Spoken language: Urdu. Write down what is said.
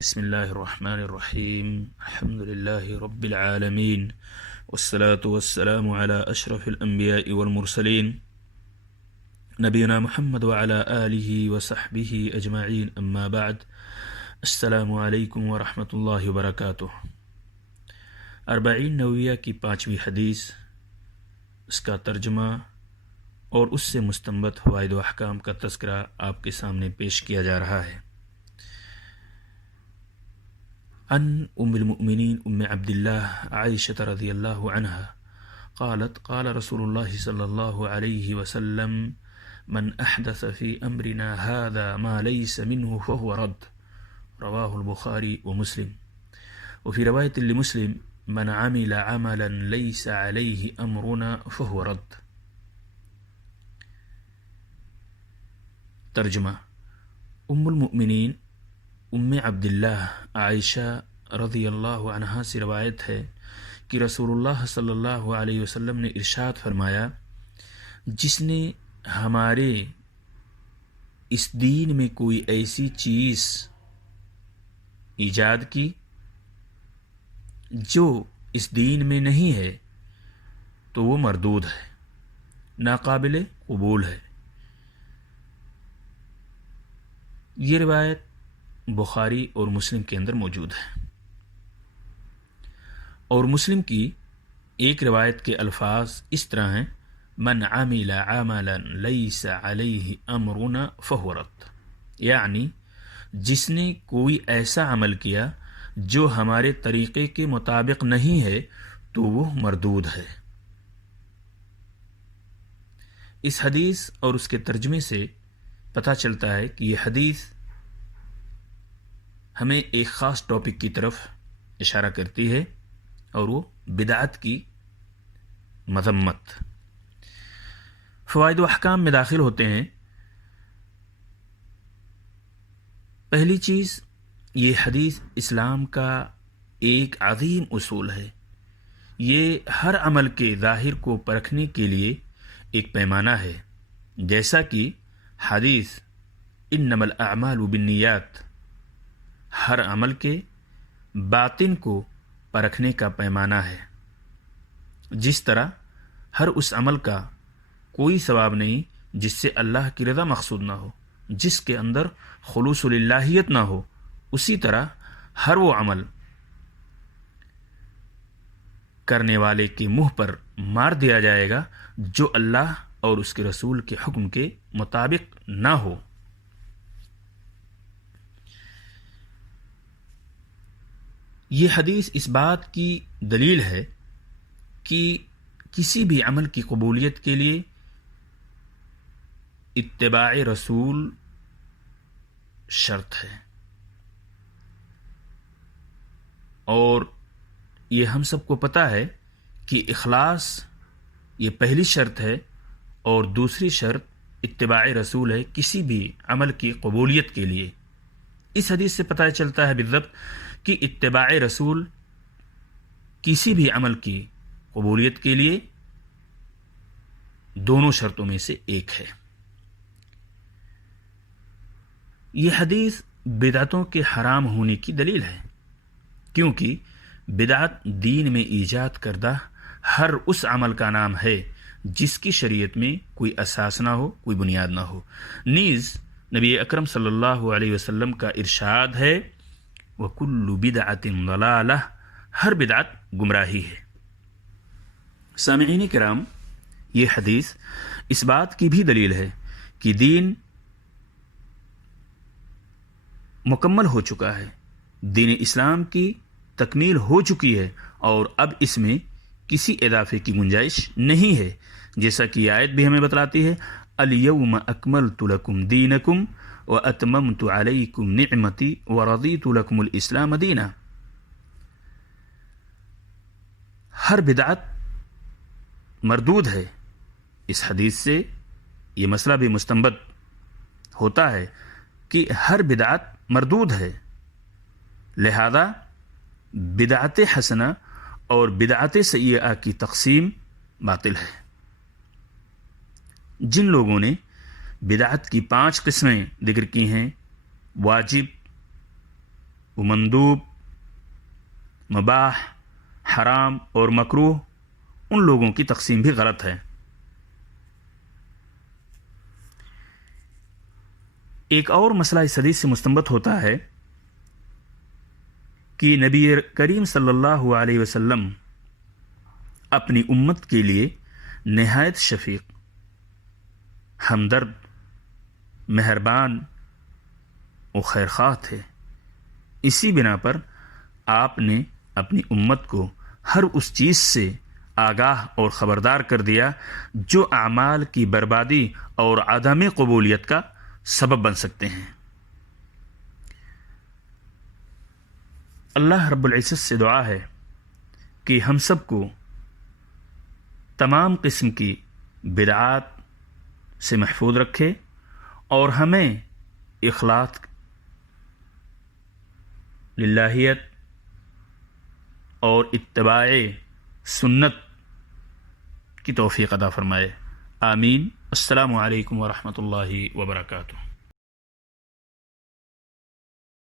بسم الله الرحمن الرحيم الحمد لله رب العالمين والصلاة والسلام على أشرف الأنبياء والمرسلين نبينا محمد وعلى آله وصحبه أجمعين أما بعد السلام عليكم ورحمة الله وبركاته۔ اربعین نوویہ کی 5ویں حدیث، اس کا ترجمہ اور اس سے مستنبط فوائد و احکام کا تذکرہ آپ کے سامنے پیش کیا جا رہا ہے۔ عن ام المؤمنین ام عبد اللہ عائشہ رضی اللہ عنہا قالت قال رسول اللہ صلی اللہ علیہ وسلم من احدث فی امرنا هذا ما ليس منه فهو رد، رواہ البخاری ومسلم۔ وفي رواية لمسلم من عمل عملا ليس عليه امرنا فهو رد۔ ترجمہ: ام المؤمنین ام عبداللہ عائشہ رضی اللہ عنہا سے روایت ہے کہ رسول اللہ صلی اللہ علیہ وسلم نے ارشاد فرمایا، جس نے ہمارے اس دین میں کوئی ایسی چیز ایجاد کی جو اس دین میں نہیں ہے تو وہ مردود ہے، ناقابل قبول ہے۔ یہ روایت بخاری اور مسلم کے اندر موجود ہے، اور مسلم کی ایک روایت کے الفاظ اس طرح ہیں: من عمل عملا لیس علیہ امرنا فہو رد، یعنی جس نے کوئی ایسا عمل کیا جو ہمارے طریقے کے مطابق نہیں ہے تو وہ مردود ہے۔ اس حدیث اور اس کے ترجمے سے پتہ چلتا ہے کہ یہ حدیث ہمیں ایک خاص ٹاپک کی طرف اشارہ کرتی ہے، اور وہ بدعت کی مذمت۔ فوائد و احکام میں داخل ہوتے ہیں۔ پہلی چیز، یہ حدیث اسلام کا ایک عظیم اصول ہے۔ یہ ہر عمل کے ظاہر کو پرکھنے کے لیے ایک پیمانہ ہے، جیسا کہ حدیث انما الاعمال بالنیات ہر عمل کے باطن کو پرکھنے کا پیمانہ ہے۔ جس طرح ہر اس عمل کا کوئی ثواب نہیں جس سے اللہ کی رضا مقصود نہ ہو، جس کے اندر خلوص للہیت نہ ہو، اسی طرح ہر وہ عمل کرنے والے کے منہ پر مار دیا جائے گا جو اللہ اور اس کے رسول کے حکم کے مطابق نہ ہو۔ یہ حدیث اس بات کی دلیل ہے کہ کسی بھی عمل کی قبولیت کے لیے اتباع رسول شرط ہے، اور یہ ہم سب کو پتہ ہے کہ اخلاص یہ پہلی شرط ہے، اور دوسری شرط اتباع رسول ہے کسی بھی عمل کی قبولیت کے لیے۔ اس حدیث سے پتہ چلتا ہے بالضبط کہ اتباع رسول کسی بھی عمل کی قبولیت کے لیے دونوں شرطوں میں سے ایک ہے۔ یہ حدیث بدعتوں کے حرام ہونے کی دلیل ہے، کیونکہ بدعت دین میں ایجاد کردہ ہر اس عمل کا نام ہے جس کی شریعت میں کوئی اساس نہ ہو، کوئی بنیاد نہ ہو۔ نیز نبی اکرم صلی اللہ علیہ وسلم کا ارشاد ہے وَكُلُّ بِدْعَةٍ ضَلَالَةٍ، ہر بدعت گمراہی ہے۔ سامعین کرام، یہ حدیث اس بات کی بھی دلیل ہے کہ دین مکمل ہو چکا ہے، دین اسلام کی تکمیل ہو چکی ہے، اور اب اس میں کسی اضافے کی گنجائش نہیں ہے، جیسا کہ یہ آیت بھی ہمیں بتلاتی ہے الْيَوْمَ أَكْمَلْتُ لَكُمْ دِينَكُمْ وَأَتْمَمْتُ عَلَيْكُمْ نِعْمَتِي وَرَضِيتُ لَكُمُ الْإِسْلَامَ دِينًا۔ ہر بدعت مردود ہے۔ اس حدیث سے یہ مسئلہ بھی مستنبط ہوتا ہے کہ ہر بدعت مردود ہے، لہذا بدعت حسنہ اور بدعت سیئہ کی تقسیم باطل ہے۔ جن لوگوں نے بدعت کی 5 قسمیں ذکر کی ہیں: واجب، وہ مندوب، مباح، حرام اور مکروہ ان لوگوں کی تقسیم بھی غلط ہے۔ ایک اور مسئلہ اس حدیث سے مستنبط ہوتا ہے کہ نبی کریم صلی اللہ علیہ وسلم اپنی امت کے لیے نہایت شفیق، ہمدرد، مہربان و خیرخواہ تھے۔ اسی بنا پر آپ نے اپنی امت کو ہر اس چیز سے آگاہ اور خبردار کر دیا جو اعمال کی بربادی اور عدم قبولیت کا سبب بن سکتے ہیں۔ اللہ رب العزت سے دعا ہے کہ ہم سب کو تمام قسم کی بدعات سے محفوظ رکھے اور ہمیں اخلاص، للہیت اور اتباع سنت کی توفیق عطا فرمائے۔ آمین۔ السلام علیکم ورحمۃ اللہ وبرکاتہ۔